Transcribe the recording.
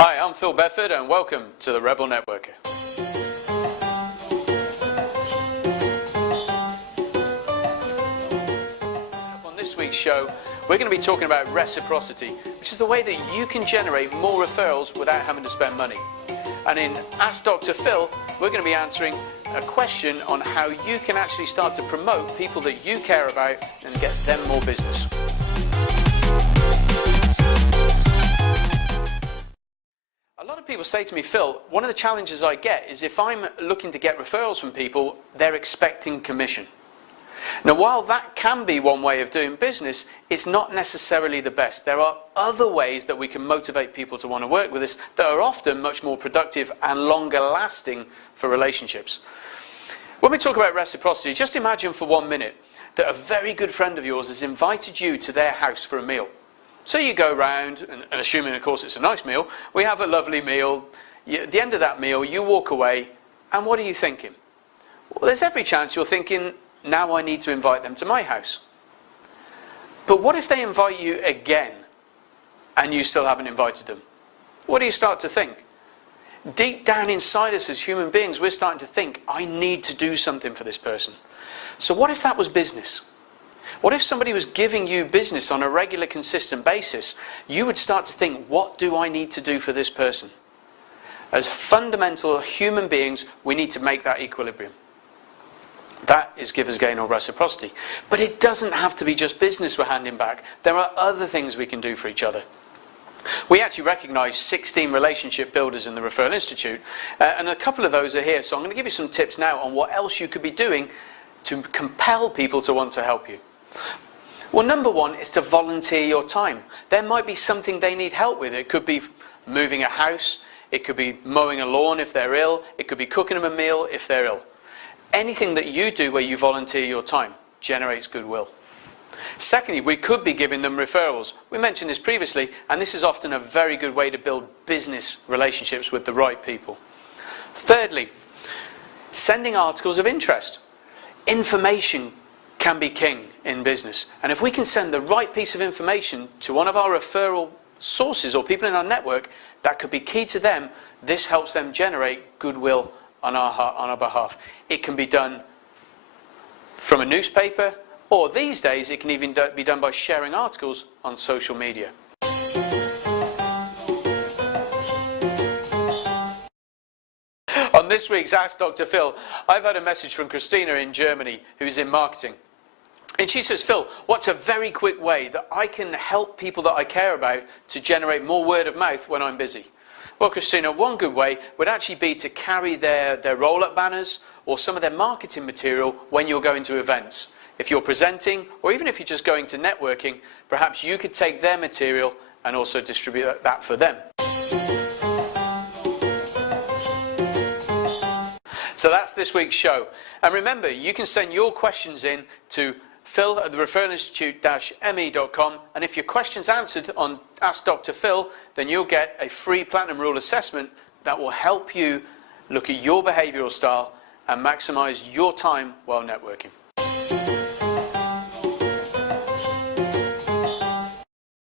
Hi, I'm Phil Bedford and welcome to the Rebel Networker. On this week's show, we're going to be talking about reciprocity, which is the way that you can generate more referrals without having to spend money. And in Ask Dr. Phil, we're going to be answering a question on how you can actually start to promote people that you care about and get them more business. A lot of people say to me, Phil, one of the challenges I get is if I'm looking to get referrals from people, they're expecting commission. Now, while that can be one way of doing business, it's not necessarily the best. There are other ways that we can motivate people to want to work with us that are often much more productive and longer lasting for relationships. When we talk about reciprocity, just imagine for 1 minute that a very good friend of yours has invited you to their house for a meal. So you go round, and assuming of course it's a nice meal, we have a lovely meal. At the end of that meal, you walk away, and what are you thinking? Well, there's every chance you're thinking, now I need to invite them to my house. But what if they invite you again, and you still haven't invited them? What do you start to think? Deep down inside us as human beings, we're starting to think, I need to do something for this person. So what if that was business? What if somebody was giving you business on a regular, consistent basis? You would start to think, what do I need to do for this person? As fundamental human beings, we need to make that equilibrium. That is givers gain or reciprocity. But it doesn't have to be just business we're handing back. There are other things we can do for each other. We actually recognise 16 relationship builders in the Referral Institute, and a couple of those are here. So I'm going to give you some tips now on what else you could be doing to compel people to want to help you. Well, number one is to volunteer your time. There might be something they need help with. It could be moving a house, it could be mowing a lawn if they're ill, it could be cooking them a meal if they're ill. Anything that you do where you volunteer your time generates goodwill. Secondly, we could be giving them referrals. We mentioned this previously, and this is often a very good way to build business relationships with the right people. Thirdly, sending articles of interest. Information can be king in business, and if we can send the right piece of information to one of our referral sources or people in our network, that could be key to them. This helps them generate goodwill on our behalf. It can be done from a newspaper, or these days it can even be done by sharing articles on social media. On this week's Ask Dr. Phil, I've had a message from Christina in Germany, who's in marketing. And she says, Phil, what's a very quick way that I can help people that I care about to generate more word of mouth when I'm busy? Well, Christina, one good way would actually be to carry their roll-up banners or some of their marketing material when you're going to events. If you're presenting, or even if you're just going to networking, perhaps you could take their material and also distribute that for them. So that's this week's show. And remember, you can send your questions in to phil@thereferralinstitute-me.com, and if your question's answered on Ask Dr. Phil, then you'll get a free Platinum Rule assessment that will help you look at your behavioural style and maximise your time while networking.